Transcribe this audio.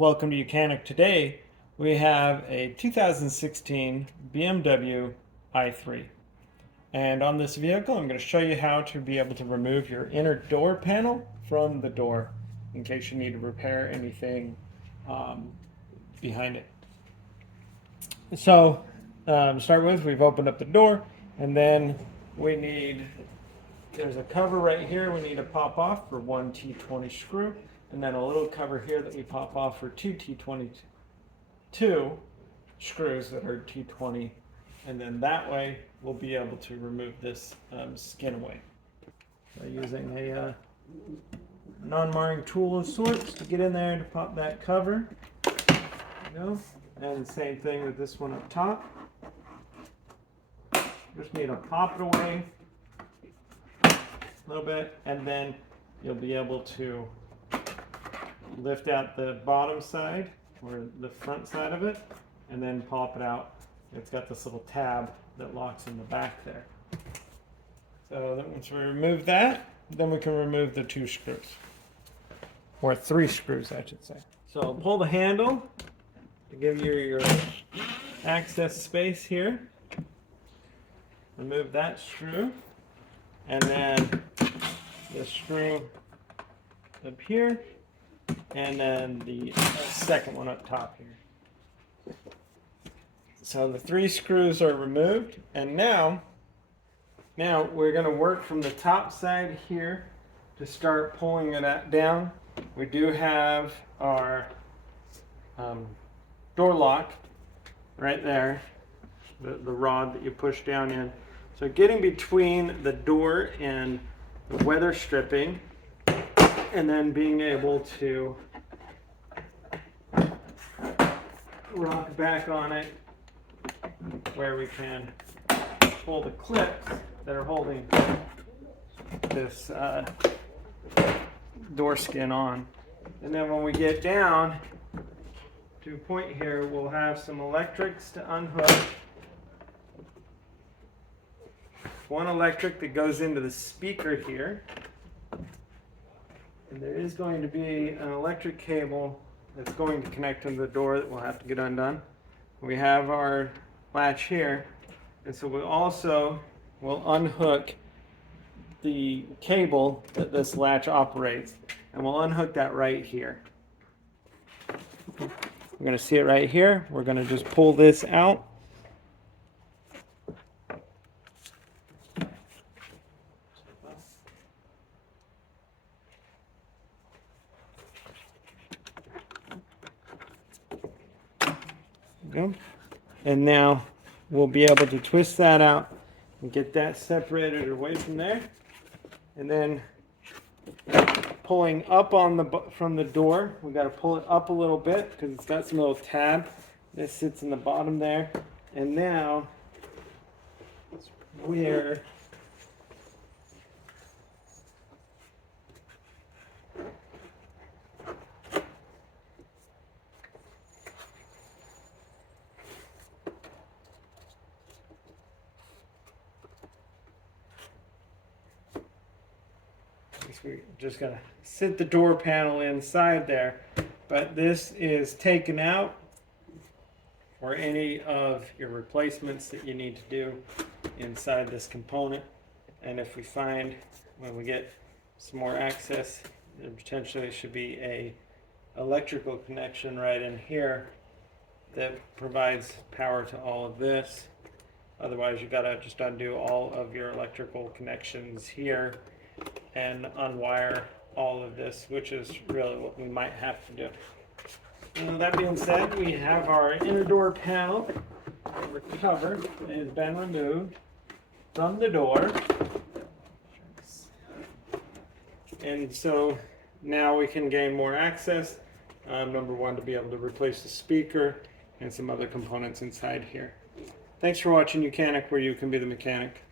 Welcome to Mechanic. Today we have a 2016 BMW i3. And on this vehicle I'm going to show you how to be able to remove your inner door panel from the door in case you need to repair anything behind it. So to start with, we've opened up the door, and then there's a cover right here we need to pop off for one T20 screw, and then a little cover here that we pop off for two T22 screws that are T20, and then that way we'll be able to remove this skin away by using a non-marring tool of sorts to get in there to pop that cover. There you go. And the same thing with this one up top. Just need to pop it away a little bit, and then you'll be able to lift out the bottom side or the front side of it and then pop it out. It's got this little tab that locks in the back there. So then once we remove that, then we can remove the two screws, or three screws I should say. So pull the handle to give you your access space here. Remove that screw, and then the screw up here, and then the second one up top here. So the three screws are removed, and now we're going to work from the top side here to start pulling it down. We do have our door lock right there, the rod that you push down in. So getting between the door and the weather stripping, and then being able to rock back on it where we can pull the clips that are holding this door skin on. And then when we get down to a point here, we'll have some electrics to unhook. One electric that goes into the speaker here. And there is going to be an electric cable that's going to connect to the door that we'll have to get undone. We have our latch here, and so we also will unhook the cable that this latch operates, and we'll unhook that right here. We're going to see it right here. We're going to just pull this out. Go. And now we'll be able to twist that out and get that separated away from there, and then pulling up from the door, we got to pull it up a little bit because it's got some little tab that sits in the bottom there, and now it's where we're just going to sit the door panel inside there, but this is taken out for any of your replacements that you need to do inside this component. And if we find, when we get some more access, there potentially should be a electrical connection right in here that provides power to all of this. Otherwise, you got to just undo all of your electrical connections here and unwire all of this, which is really what we might have to do. That being said, we have our inner door panel, the cover has been removed from the door, and so now we can gain more access. Number one, to be able to replace the speaker and some other components inside here. Thanks for watching Mechanic, where you can be the mechanic.